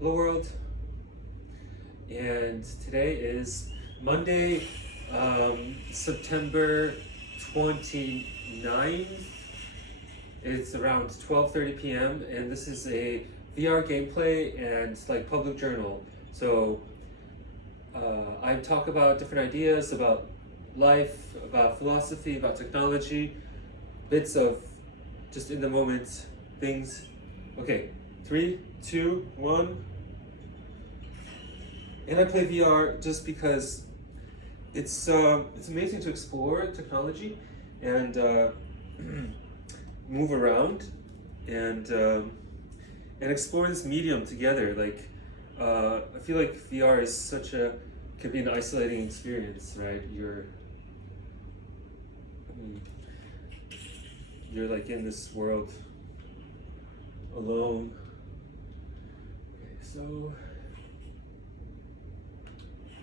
Hello world, and today is Monday, September 29th. It's around 12:30 p.m. and this is a VR gameplay and like public journal. So I talk about different ideas about life, about philosophy, about technology, bits of just in the moment things. Okay, 3, 2, 1. And I play VR just because it's amazing to explore technology and move around and explore this medium together. Like I feel like VR is can be an isolating experience, right? You're like in this world alone.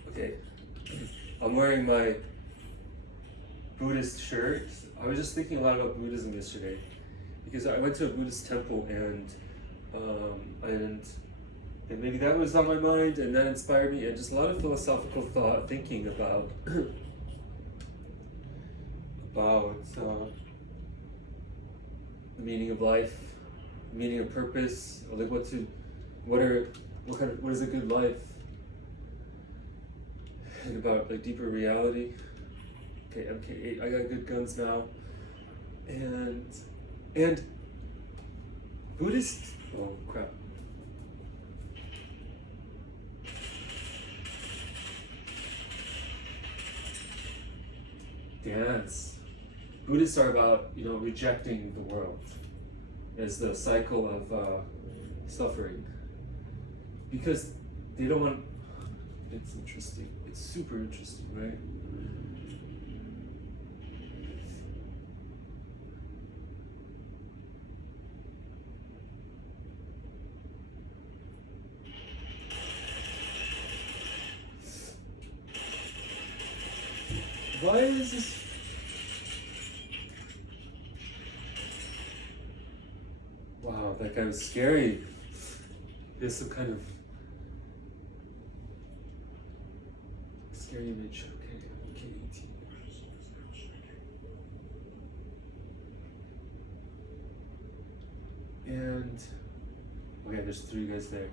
Okay, I'm wearing my Buddhist shirt. I was just thinking a lot about Buddhism yesterday because I went to a Buddhist temple and maybe that was on my mind and that inspired me, and just a lot of philosophical thinking about the meaning of life, the meaning of purpose, or like what is a good life, and about like deeper reality. Okay, MK8, I got good guns now, and Buddhist. Oh crap. Dance. Buddhists are about rejecting the world as the cycle of suffering, because they don't want. It's interesting. It's super interesting, right? Why is this? Wow, that guy was scary. There's some kind of scary image. Okay, 18. And okay, there's 3 guys there.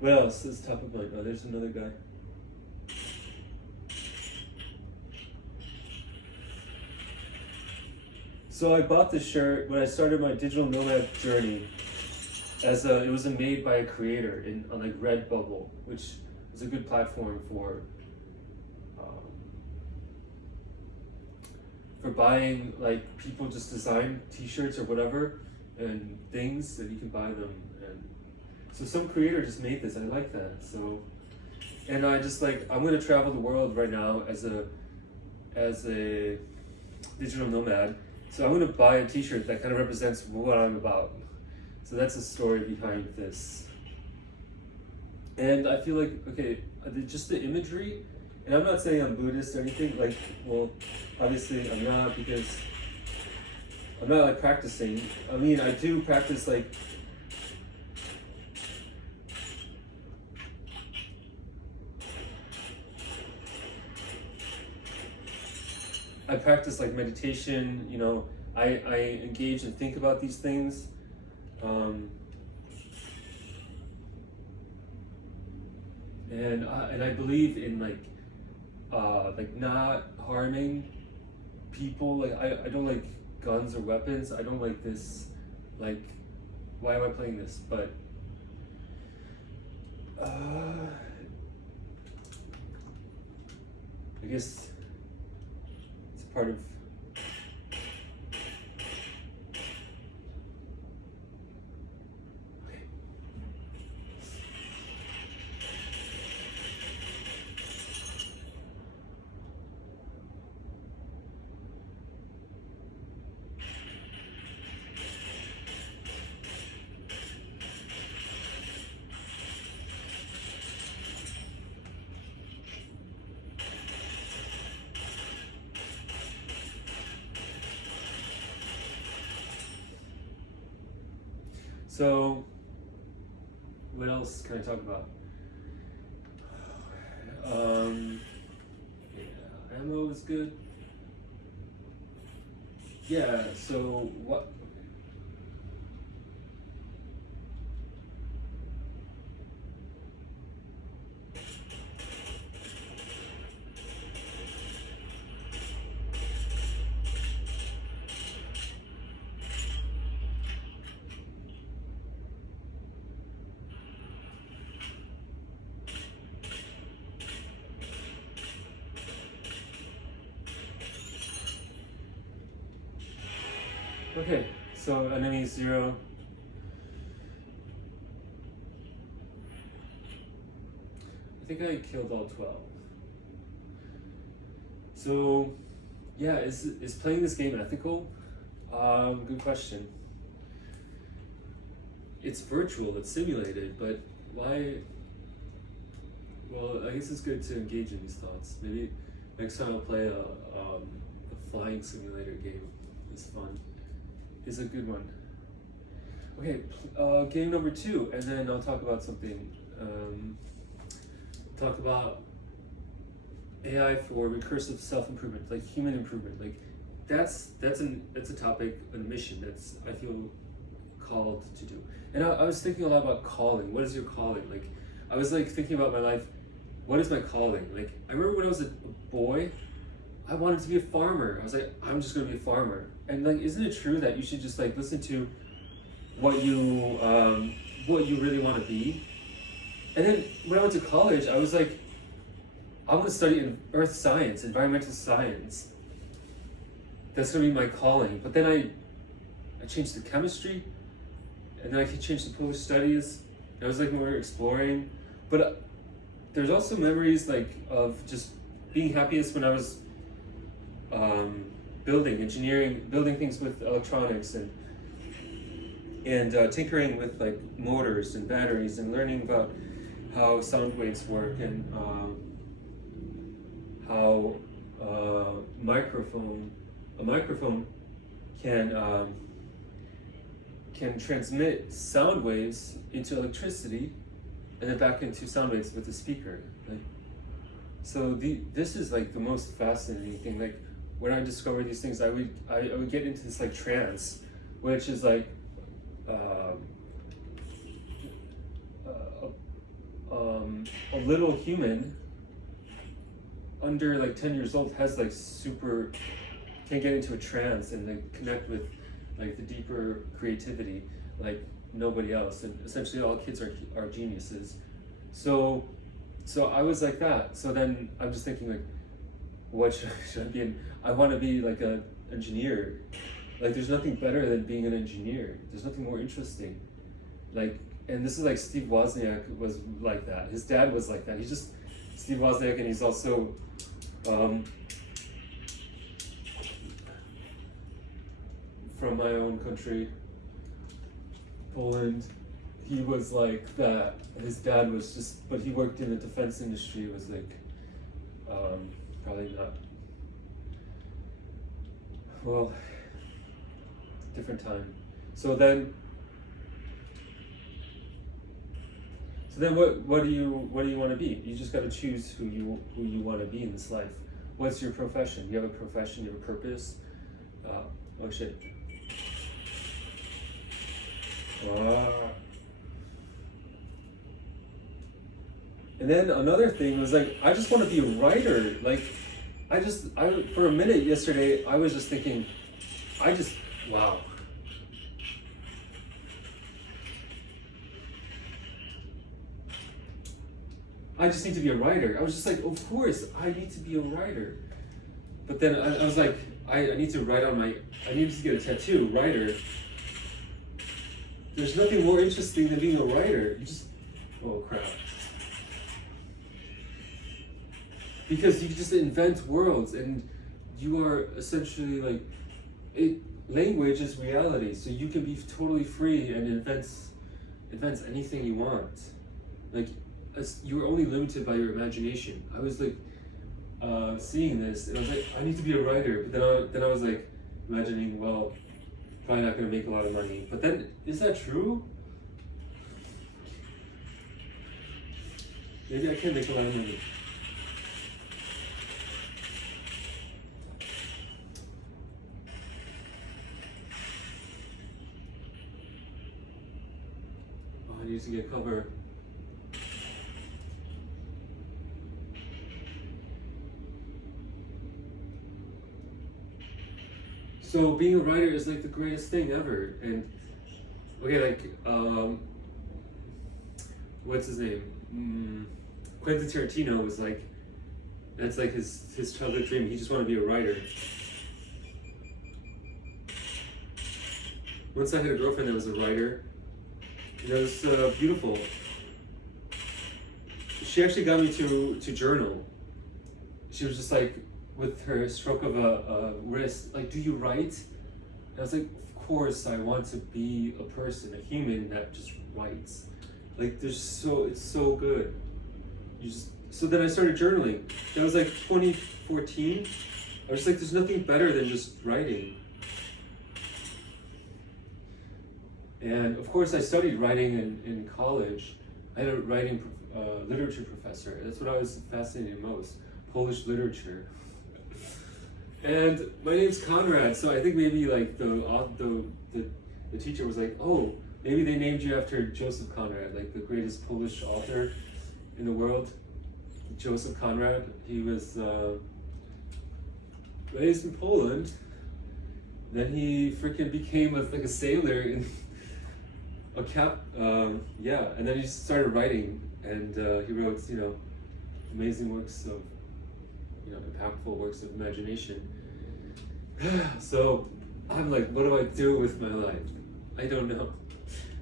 What else is top of mind? Oh, there's another guy. So I bought this shirt when I started my digital nomad journey. It was made by a creator on like Redbubble, which is a good platform for buying, like people just design T-shirts or whatever and things, and you can buy them. And so some creator just made this, and I like that. So, and I just I'm gonna travel the world right now as a digital nomad. So I'm gonna buy a T-shirt that kind of represents what I'm about. So that's the story behind this. And I feel like, okay, just the imagery, and I'm not saying I'm Buddhist or anything, like, well, obviously I'm not, because I'm not like practicing. I mean, I do practice like, meditation, I engage and think about these things. And I believe in like not harming people. Like I don't like guns or weapons. I don't like this. Like, why am I playing this? But I guess it's part of. So What else can I talk about? Yeah, ammo is good. Yeah, so what? Okay, so enemy 0. I think I killed all 12. So, yeah, is playing this game ethical? Good question. It's virtual, it's simulated, but why? Well, I guess it's good to engage in these thoughts. Maybe next time I'll play a flying simulator game. It's fun. It's a good one. Okay, game number 2, and then I'll talk about something. Talk about AI for recursive self-improvement, like human improvement. Like that's a topic, a mission that's I feel called to do. And I was thinking a lot about calling. What is your calling? Like I was like thinking about my life. What is my calling? Like I remember when I was a boy, I wanted to be a farmer. I was like, I'm just gonna be a farmer. And like, isn't it true that you should just like listen to what you really want to be? And then when I went to college, I was like, I want to study in earth science, environmental science. That's gonna be my calling. But then I changed to chemistry, and then I changed to Polish studies. I was like more exploring, but there's also memories like of just being happiest when I was building things with electronics and tinkering with like motors and batteries and learning about how sound waves work and how a microphone can transmit sound waves into electricity and then back into sound waves with the speaker. Like, so this is like the most fascinating thing. Like when I discovered these things, I would get into this like trance, which is like a little human under like 10 years old has like can get into a trance and like connect with like the deeper creativity like nobody else, and essentially all kids are geniuses. So I was like that. So then I'm just thinking like, what should I be in? I want to be like an engineer. Like there's nothing better than being an engineer. There's nothing more interesting. Like, and this is like Steve Wozniak was like that. His dad was like that. He's just Steve Wozniak, and he's also from my own country, Poland. He was like that. His dad was just, but he worked in the defense industry. It was like probably not. Well, different time. So then what do you want to be? You just got to choose who you want to be in this life. What's your profession? You have a profession. You have a purpose. Oh shit. And then another thing was like, I just want to be a writer. Like, I for a minute yesterday, I was just thinking, wow. I just need to be a writer. I was just like, of course, I need to be a writer. But then I was like, I need to I need to get a tattoo, writer. There's nothing more interesting than being a writer. Oh crap. Because you just invent worlds, and you are essentially like, language is reality, so you can be totally free and invents anything you want. Like, you were only limited by your imagination. I was like seeing this, and I was like, I need to be a writer. But then I was like imagining, well, probably not going to make a lot of money. But then, is that true? Maybe I can make a lot of money. Oh, I need to get cover. So being a writer is like the greatest thing ever. And okay, like what's his name? Quentin Tarantino was like, that's like his childhood dream. He just wanted to be a writer. Once I had a girlfriend that was a writer, and it was beautiful. She actually got me to journal. She was just like, with her stroke of a wrist, like, do you write? And I was like, of course, I want to be a person, a human that just writes. Like, it's so good. So then I started journaling. That was like 2014. I was like, there's nothing better than just writing. And of course, I studied writing in college. I had a writing literature professor. That's what I was fascinated most, Polish literature. And my name's Conrad, so I think maybe like the teacher was like, oh, maybe they named you after Joseph Conrad, like the greatest Polish author in the world. Joseph Conrad. He was raised in Poland. Then he freaking became like a sailor in a yeah, and then he started writing, and he wrote, amazing works of, impactful works of imagination. So I'm like, what do I do with my life? I don't know.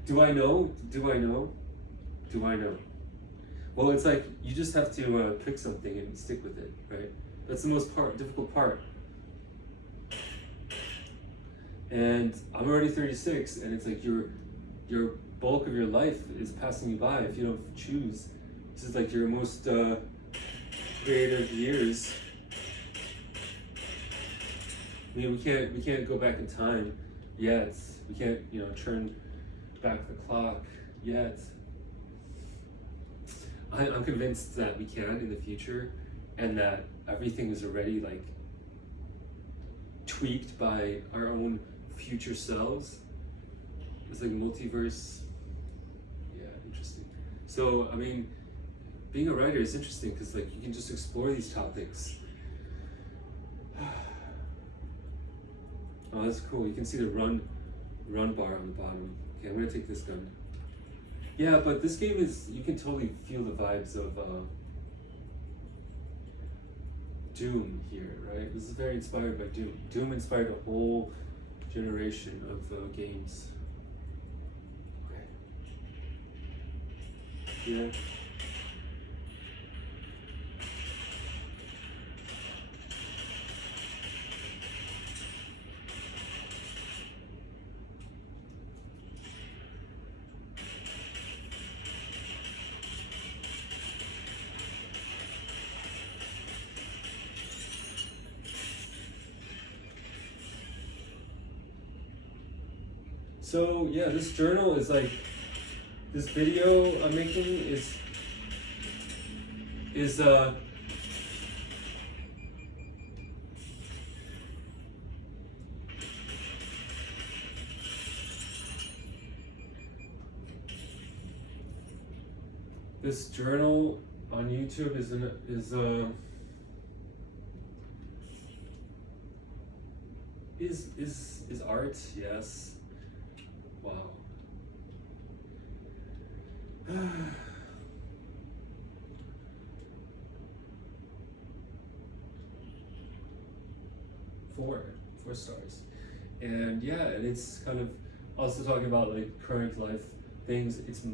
Do I know? Do I know? Do I know? Well, it's like, you just have to pick something and stick with it, right? That's the most difficult part. And I'm already 36, and it's like your bulk of your life is passing you by if you don't choose. This is like your most creative years. I mean, we can't go back in time yet. We can't, turn back the clock yet. I'm convinced that we can in the future, and that everything is already like tweaked by our own future selves. It's like multiverse. Yeah, interesting. So, I mean, being a writer is interesting because like you can just explore these topics. Oh, that's cool. You can see the run bar on the bottom. Okay, I'm gonna take this gun. Yeah, but this game is, you can totally feel the vibes of Doom here, right? This is very inspired by Doom. Doom inspired a whole generation of games. Okay. Yeah. So yeah, this journal is like, this video I'm making is this journal on YouTube is art, yes. Wow. Four stars. And yeah, and it's kind of also talking about like current life things. It's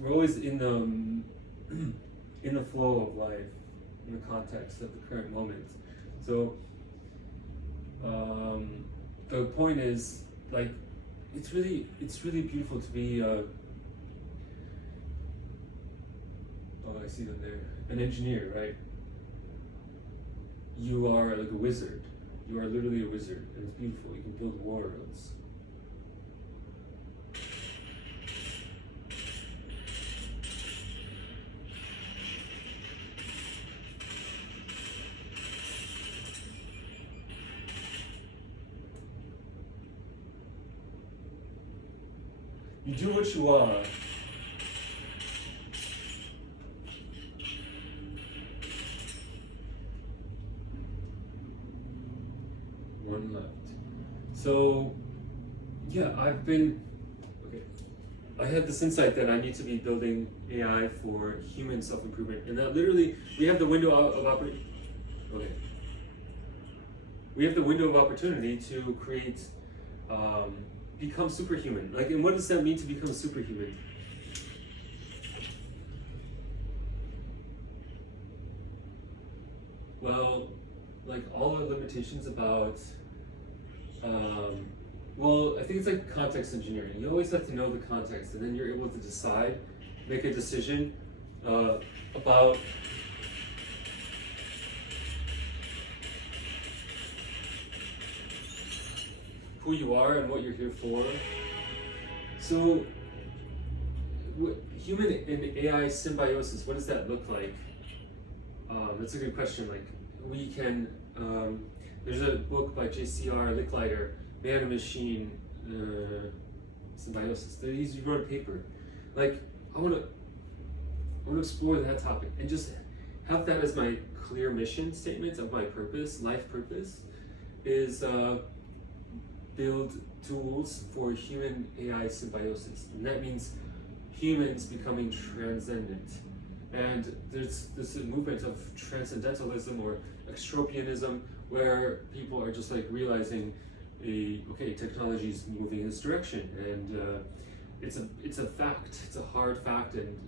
we're always in the flow of life, in the context of the current moment. So the point is, like, it's really beautiful to be oh, I see them there, an engineer, right? You are like a wizard. You are literally a wizard, and it's beautiful. You can build worlds. You do what you want. One left. So, yeah, okay. I had this insight that I need to be building AI for human self-improvement. And that literally, we have the window of opportunity. Okay. We have the window of opportunity to create, become superhuman. Like, and what does that mean to become superhuman? Well, like all our limitations about, well, I think it's like context engineering. You always have to know the context, and then you're able to decide, make a decision about who you are and what you're here for. So, human and AI symbiosis, what does that look like? That's a good question. Like, we can, there's a book by J.C.R. Licklider, Man and Machine Symbiosis. He wrote a paper. Like, I want to explore that topic and just have that as my clear mission statement of my purpose, life purpose, is build tools for human AI symbiosis. And that means humans becoming transcendent. And there's this movement of transcendentalism or extropianism where people are just like realizing, okay, technology is moving in this direction, and it's a fact. It's a hard fact, and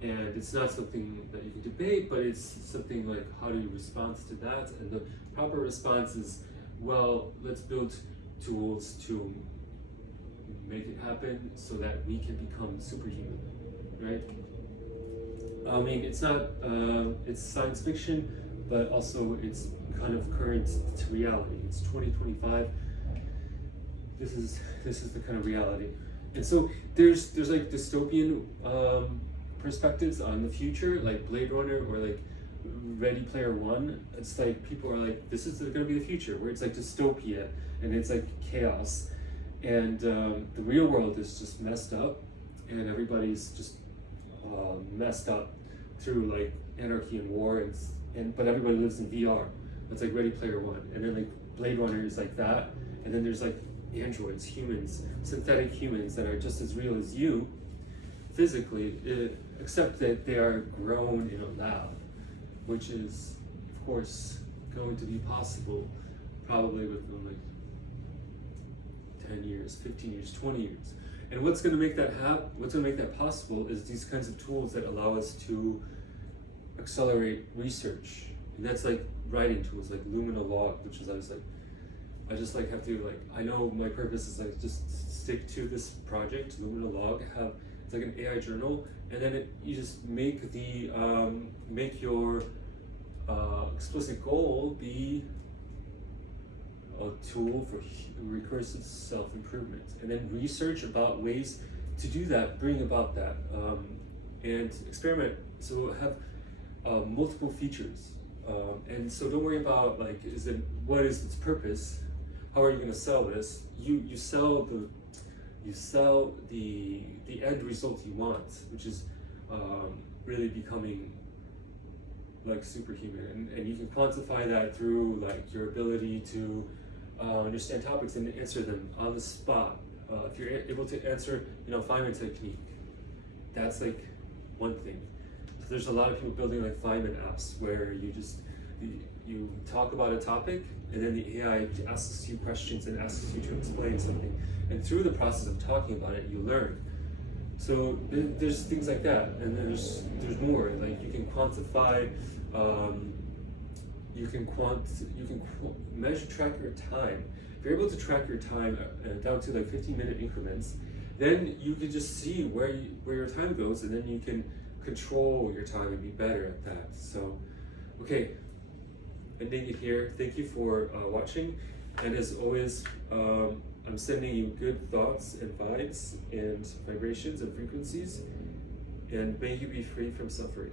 it's not something that you can debate, but it's something like, how do you respond to that? And the proper response is, well, let's build tools to make it happen so that we can become superhuman, right? I mean, it's not, it's science fiction, but also it's kind of current to reality. It's 2025. This is the kind of reality. And so there's like dystopian perspectives on the future, like Blade Runner or like Ready Player One. It's like people are like, this is going to be the future, where it's like dystopia and it's like chaos, and the real world is just messed up, and everybody's just messed up through like anarchy and war, but everybody lives in VR. That's like Ready Player One, and then like Blade Runner is like that, and then there's like androids, humans, synthetic humans that are just as real as you physically, except that they are grown in a lab, which is of course going to be possible probably within like 10 years, 15 years, 20 years. And what's going to make that what's going to make that possible is these kinds of tools that allow us to accelerate research. And that's like writing tools like Lumina Log, which is I just like have to I know my purpose is like just stick to this project, Lumina Log. It's like an AI journal, and then you just make the make your explicit goal be a tool for recursive self-improvement, and then research about ways to do that, bring about that, and experiment. So have multiple features, and so don't worry about what is its purpose, how are you going to sell this. You sell the end result you want, which is really becoming like superhuman, and you can quantify that through like your ability to understand topics and answer them on the spot. If you're able to answer, Feynman technique, that's like one thing. So there's a lot of people building like Feynman apps where you talk about a topic, and then the AI asks you questions and asks you to explain something, and through the process of talking about it, you learn. So there's things like that, and there's more. Like you can quantify. You can measure, track your time. If you're able to track your time down to like 15-minute increments, then you can just see where your time goes, and then you can control your time and be better at that. So, okay, ending it here. Thank you for watching, and as always, I'm sending you good thoughts and vibes and vibrations and frequencies, and may you be free from suffering.